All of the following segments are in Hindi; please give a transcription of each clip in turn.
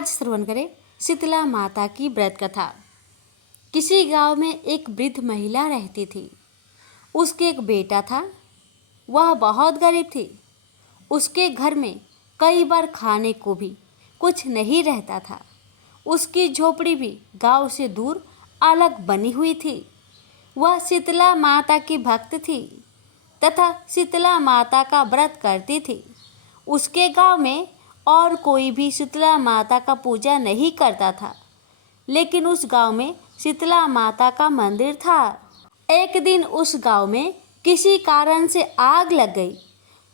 आज श्रवण करें शीतला माता की व्रत कथा। किसी गांव में एक वृद्ध महिला रहती थी। उसके एक बेटा था। वह बहुत गरीब थी। उसके घर में कई बार खाने को भी कुछ नहीं रहता था। उसकी झोपड़ी भी गांव से दूर अलग बनी हुई थी। वह शीतला माता की भक्त थी तथा शीतला माता का व्रत करती थी। उसके गांव में और कोई भी शीतला माता का पूजा नहीं करता था, लेकिन उस गांव में शीतला माता का मंदिर था। एक दिन उस गांव में किसी कारण से आग लग गई।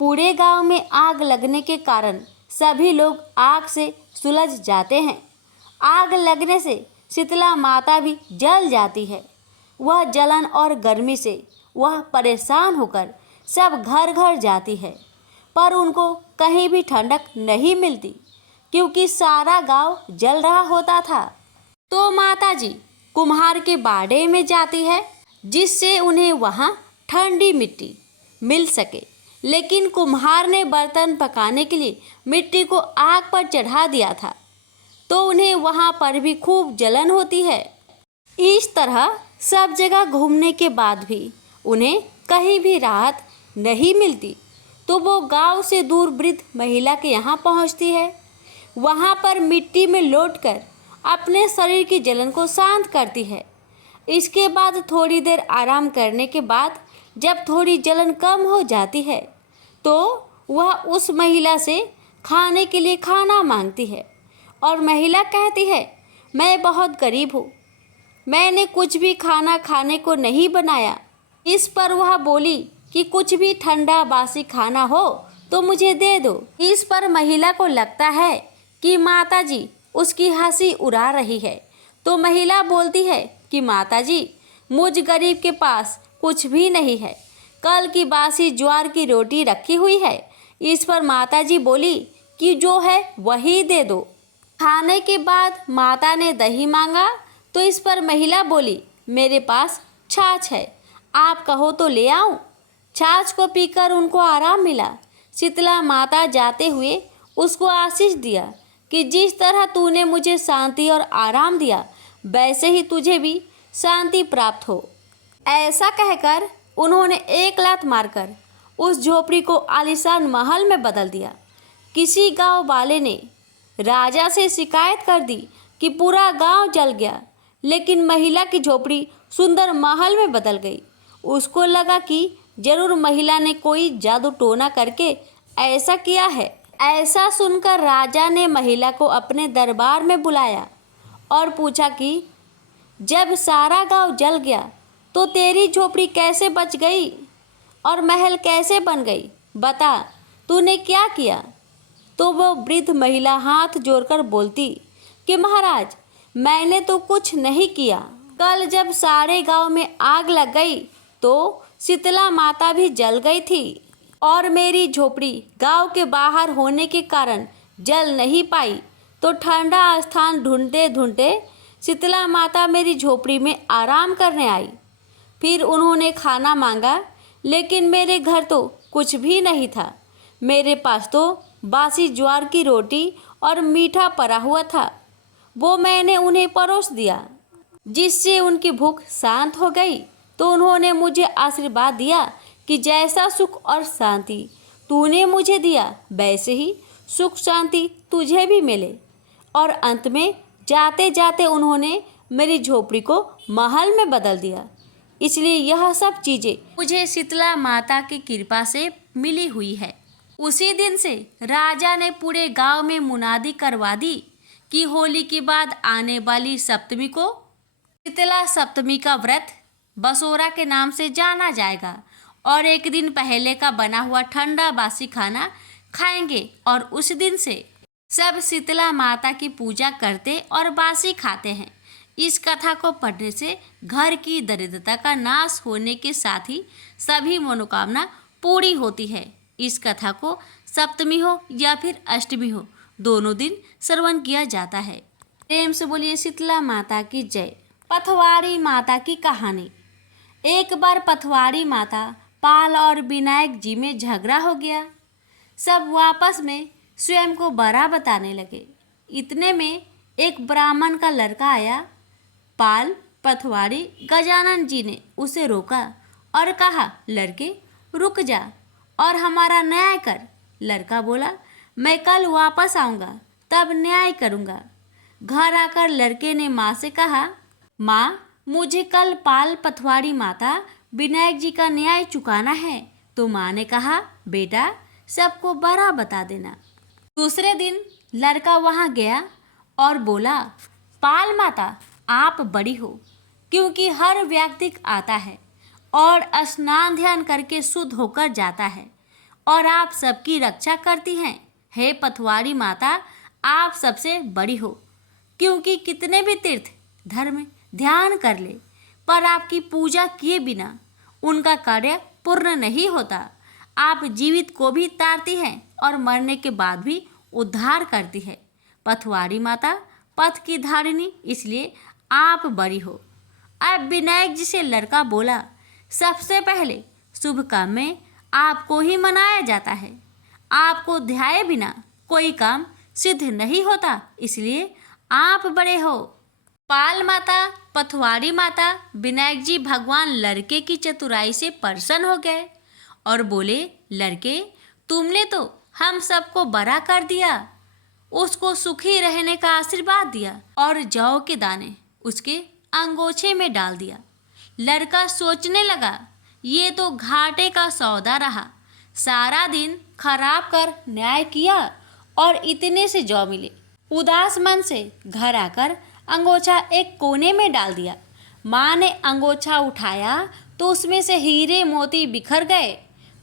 पूरे गांव में आग लगने के कारण सभी लोग आग से सुलझ जाते हैं। आग लगने से शीतला माता भी जल जाती है। वह जलन और गर्मी से वह परेशान होकर सब घर घर जाती है, पर उनको कहीं भी ठंडक नहीं मिलती, क्योंकि सारा गांव जल रहा होता था। तो माताजी कुम्हार के बाड़े में जाती है, जिससे उन्हें वहां ठंडी मिट्टी मिल सके। लेकिन कुम्हार ने बर्तन पकाने के लिए मिट्टी को आग पर चढ़ा दिया था, तो उन्हें वहां पर भी खूब जलन होती है। इस तरह सब जगह घूमने के बाद भी उन्हें कहीं भी राहत नहीं मिलती। तो वो गांव से दूर वृद्ध महिला के यहाँ पहुँचती है। वहाँ पर मिट्टी में लौटकर अपने शरीर की जलन को शांत करती है। इसके बाद थोड़ी देर आराम करने के बाद जब थोड़ी जलन कम हो जाती है, तो वह उस महिला से खाने के लिए खाना मांगती है। और महिला कहती है, मैं बहुत गरीब हूँ, मैंने कुछ भी खाना खाने को नहीं बनाया। इस पर वह बोली कि कुछ भी ठंडा बासी खाना हो तो मुझे दे दो। इस पर महिला को लगता है कि माताजी उसकी हंसी उड़ा रही है। तो महिला बोलती है कि माताजी, मुझ गरीब के पास कुछ भी नहीं है, कल की बासी ज्वार की रोटी रखी हुई है। इस पर माताजी बोली कि जो है वही दे दो। खाने के बाद माता ने दही मांगा, तो इस पर महिला बोली, मेरे पास छाछ है, आप कहो तो ले आऊं। छाछ को पीकर उनको आराम मिला। शीतला माता जाते हुए उसको आशीष दिया कि जिस तरह तूने मुझे शांति और आराम दिया, वैसे ही तुझे भी शांति प्राप्त हो। ऐसा कहकर उन्होंने एक लात मारकर उस झोपड़ी को आलीशान महल में बदल दिया। किसी गांव वाले ने राजा से शिकायत कर दी कि पूरा गांव जल गया, लेकिन महिला की झोपड़ी सुंदर महल में बदल गई। उसको लगा कि जरूर महिला ने कोई जादू टोना करके ऐसा किया है। ऐसा सुनकर राजा ने महिला को अपने दरबार में बुलाया और पूछा कि जब सारा गांव जल गया तो तेरी झोपड़ी कैसे बच गई और महल कैसे बन गई, बता तूने क्या किया। तो वो वृद्ध महिला हाथ जोड़कर बोलती कि महाराज, मैंने तो कुछ नहीं किया। कल जब सारे गांव में आग लग गई तो शीतला माता भी जल गई थी और मेरी झोपड़ी गांव के बाहर होने के कारण जल नहीं पाई। तो ठंडा स्थान ढूंढते ढूंढते शीतला माता मेरी झोपड़ी में आराम करने आई। फिर उन्होंने खाना मांगा, लेकिन मेरे घर तो कुछ भी नहीं था। मेरे पास तो बासी ज्वार की रोटी और मीठा पड़ा हुआ था। वो मैंने उन्हें परोस दिया, जिससे उनकी भूख शांत हो गई। तो उन्होंने मुझे आशीर्वाद दिया कि जैसा सुख और शांति तूने मुझे दिया, वैसे ही सुख शांति तुझे भी मिले। और अंत में जाते जाते उन्होंने मेरी झोपड़ी को महल में बदल दिया। इसलिए यह सब चीज़ें मुझे शीतला माता की कृपा से मिली हुई है। उसी दिन से राजा ने पूरे गांव में मुनादी करवा दी कि होली के बाद आने वाली सप्तमी को शीतला सप्तमी का व्रत बसोरा के नाम से जाना जाएगा और एक दिन पहले का बना हुआ ठंडा बासी खाना खाएंगे। और उस दिन से सब शीतला माता की पूजा करते और बासी खाते हैं। इस कथा को पढ़ने से घर की दरिद्रता का नाश होने के साथ ही सभी मनोकामना पूरी होती है। इस कथा को सप्तमी हो या फिर अष्टमी हो, दोनों दिन श्रवण किया जाता है। प्रेम से बोलिए शीतला माता की जय। पथवारी माता की कहानी। एक बार पथवारी माता पाल और विनायक जी में झगड़ा हो गया। सब आपस में स्वयं को बड़ा बताने लगे। इतने में एक ब्राह्मण का लड़का आया। पाल पथवाड़ी गजानन जी ने उसे रोका और कहा, लड़के रुक जा और हमारा न्याय कर। लड़का बोला, मैं कल वापस आऊँगा, तब न्याय करूँगा। घर आकर लड़के ने माँ से कहा, माँ मुझे कल पाल पथवाड़ी माता विनायक जी का न्याय चुकाना है। तो माँ ने कहा, बेटा सबको बड़ा बता देना। दूसरे दिन लड़का वहाँ गया और बोला, पाल माता आप बड़ी हो, क्योंकि हर व्यक्ति आता है और स्नान ध्यान करके शुद्ध होकर जाता है और आप सबकी रक्षा करती हैं। हे पथवाड़ी माता आप सबसे बड़ी हो, क्योंकि कितने भी तीर्थ धर्म ध्यान कर ले पर आपकी पूजा किए बिना उनका कार्य पूर्ण नहीं होता। आप जीवित को भी तारती हैं और मरने के बाद भी उद्धार करती है। पथवाड़ी माता पथ की धारिणी, इसलिए आप बड़ी हो। अब विनायक जी से लड़का बोला, सबसे पहले शुभ काम में आपको ही मनाया जाता है। आपको ध्याए बिना कोई काम सिद्ध नहीं होता, इसलिए आप बड़े हो। पाल माता पथवाड़ी माता विनायक जी भगवान लड़के की चतुराई से प्रसन्न हो गए और बोले, लड़के तुमने तो हम सबको बड़ा कर दिया, उसको सुखी रहने का आशीर्वाद दिया और जौ के दाने उसके अंगोछे में डाल दिया। लड़का सोचने लगा, ये तो घाटे का सौदा रहा। सारा दिन खराब कर न्याय किया और इतने से जौ मिले। उदास मन से घर आकर अंगोछा एक कोने में डाल दिया। माँ ने अंगोछा उठाया तो उसमें से हीरे मोती बिखर गए।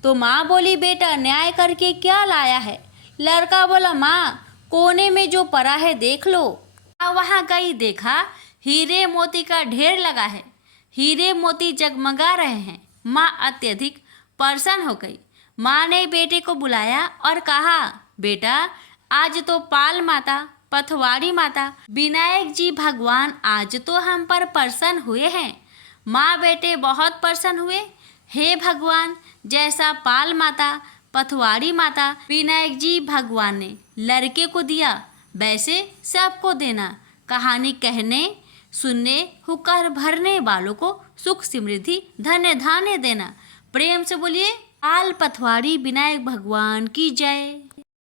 तो माँ बोली, बेटा न्याय करके क्या लाया है? लड़का बोला, माँ कोने में जो पड़ा है देख लो। वहाँ गई, देखा हीरे मोती का ढेर लगा है, हीरे मोती जगमगा रहे हैं। माँ अत्यधिक प्रसन्न हो गई। माँ ने बेटे को बुलाया और कहा, बेटा आज तो पाल माता पथवाड़ी माता विनायक जी भगवान आज तो हम पर प्रसन्न हुए हैं। माँ बेटे बहुत प्रसन्न हुए। हे भगवान, जैसा पाल माता पथवाड़ी माता विनायक जी भगवान ने लड़के को दिया, वैसे सबको देना। कहानी कहने सुनने हुक्कर भरने वालों को सुख समृद्धि धन्य धान्य देना। प्रेम से बोलिए, पाल पथवाड़ी विनायक भगवान की जय।